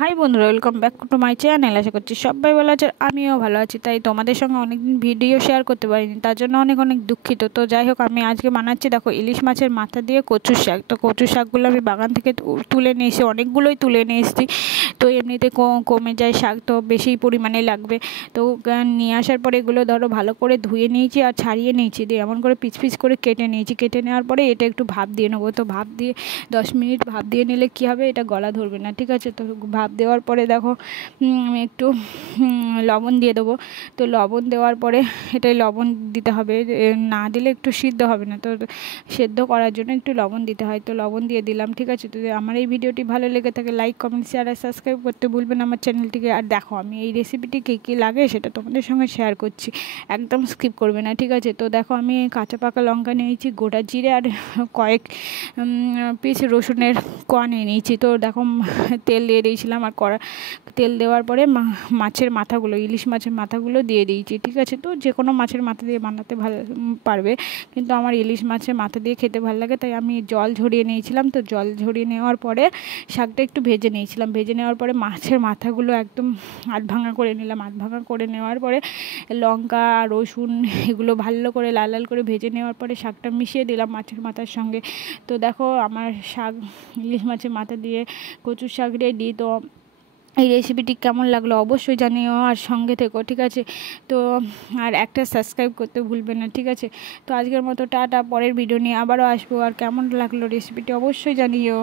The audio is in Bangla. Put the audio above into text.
হাই বন্ধুরা, welcome back to my channel. আশা করছি সবাই ভালো আছে, আমিও ভালো আছি। তাই তোমাদের সঙ্গে অনেকদিন ভিডিও শেয়ার করতে পারিনি, তার জন্য অনেক অনেক দুঃখিত। তো যাই হোক, আমি আজকে বানাচ্ছি দেখো ইলিশ মাছের মাথা দিয়ে কচুর শাক। তো কচুর শাকগুলো আমি বাগান থেকে তুলে নিয়ে এসেছি, অনেকগুলোই তুলে নিয়ে এসেছি। তো এমনিতে কমে যায় শাক, তো বেশি পরিমাণে লাগবে। তো নিয়ে আসার পরে এগুলো ধরো ভালো করে ধুয়ে নিয়েছি আর ছাড়িয়ে নিয়েছি, দিয়ে এমন করে পিস পিস করে কেটে নিয়েছি। কেটে নেওয়ার পরে এটা একটু ভাপ দিয়ে নেবো। তো ভাপ দিয়ে 10 মিনিট ভাপ দিয়ে নিলে কী হবে, এটা গলা ধরবে না, ঠিক আছে। তো ভাপ দেওয়ার পরে দেখো আমি একটু লবণ দিয়ে দেবো। তো লবণ দেওয়ার পরে এটাই লবণ দিতে হবে, না দিলে একটু সিদ্ধ হবে না। তো সেদ্ধ করার জন্য একটু লবণ দিতে হয়, তো লবণ দিয়ে দিলাম, ঠিক আছে। তো আমার এই ভিডিওটি ভালো লেগে থাকে লাইক কমেন্ট শেয়ার আর সাবস্ক্রাইব করতে ভুলবেন আমার চ্যানেলটিকে। আর দেখো আমি এই রেসিপিটি কী কী লাগে সেটা তোমাদের সঙ্গে শেয়ার করছি, একদম স্কিপ করবে না, ঠিক আছে। তো দেখো আমি কাঁচা পাকা লঙ্কা নিয়েছি, গোটা জিরে আর কয়েক পিস রসুনের কোয়া নিয়ে নিয়েছি। তো দেখো তেল দিয়ে দিয়েছিলাম, আর তেল দেওয়ার পরে মাছের মাথাগুলো, ইলিশ মাছের মাথাগুলো দিয়ে দিয়েছি, ঠিক আছে। তো যে কোনো মাছের মাথা দিয়ে বানাতে ভালো পারবে, কিন্তু আমার ইলিশ মাছের মাথা দিয়ে খেতে ভালো লাগে, তাই আমি জল ঝরিয়ে নিয়েছিলাম। তো জল ঝরিয়ে নেওয়ার পরে শাকটা একটু ভেজে নিয়েছিলাম। ভেজে নেওয়ার পরে মাছের মাথাগুলো একদম আধ ভাঙা করে নিলাম। আধ ভাঙা করে নেওয়ার পরে লঙ্কা রসুন এগুলো ভালো করে লাল লাল করে ভেজে নেওয়ার পরে শাকটা মিশিয়ে দিলাম মাছের মাথার সঙ্গে। তো দেখো আমার শাক, ইলিশ মাছের মাথা দিয়ে কচুর শাক রেডি। তো এই রেসিপিটি কেমন লাগলো অবশ্যই জানিও, আর সঙ্গে থেকো, ঠিক আছে। তো আর একটা সাবস্ক্রাইব করতে ভুলবে না, ঠিক আছে। তো আজকের মতো টাটা, পরের ভিডিও নিয়ে আবারও আসবো। আর কেমন লাগলো রেসিপিটি অবশ্যই জানিও।